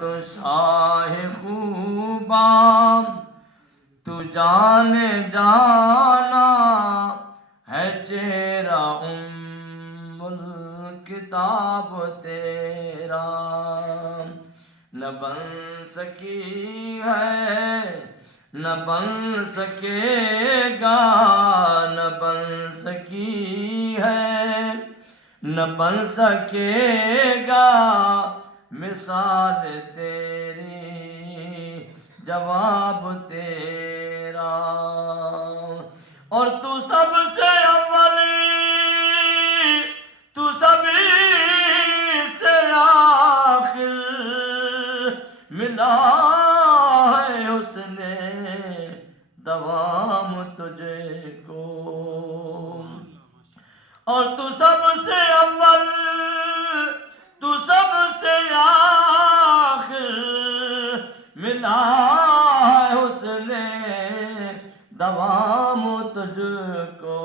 تو شاہ خوباں تو جان جانا ہے چہرہ الکتاب تیرا، نہ بن سکی ہے نہ بن سکے گا، نہ بن سکی ہے نہ بن سکے گا مثال تیری، جواب تیرا۔ اور تو سب سے اولی، تو سبھی سے آخر، ملا ہے اس نے دوام تجھے کو۔ اور تو سب سے اول، تو سب سے آخر، ملا ہے اس نے دوام تجھ کو۔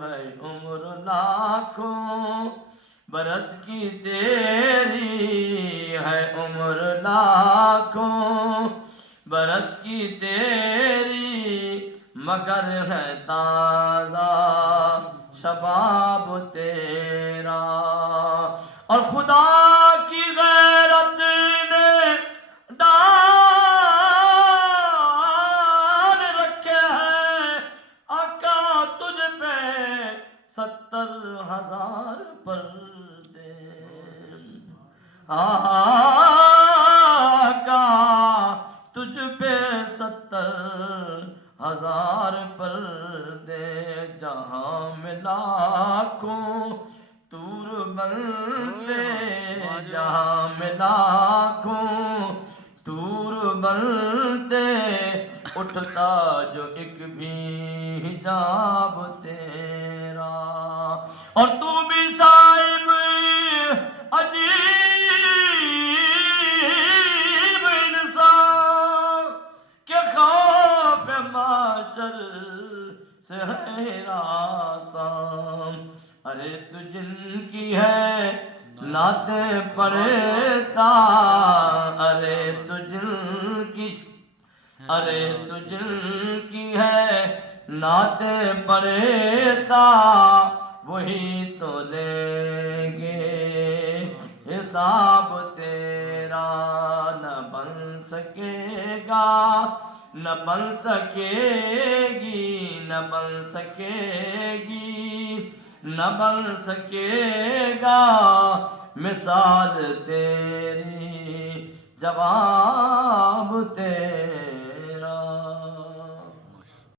ہے عمر لاکھوں برس کی تیری، ہے عمر لاکھوں برس کی تیری، مگر ہے تازہ شباب تیرا۔ اور خدا کی غیرت نے ڈال رکھے ہیں آقا تجھ پہ 70,000 پردے، آقا تجھ پہ 70,000 پردے، جہاں میں لاکھوں طور بندے، جہاں میں لاکھوں طور بندے، اٹھتا جو ایک بھی حجاب تیرا۔ اور تو بھی صاحب عجیب انسان کہ خوف معاشر سے ہے ہراساں، ارے تو جن کی ہے نعتیں پڑھتا، ارے تو جن کی، ارے تو جن کی ہے نعتیں پڑھتا، وہی تو لیں گے حساب تیرا۔ نہ بن سکے گا نہ بن سکے گی، نہ بن سکے گی نہ بن سکے گا مثال تیری، جواب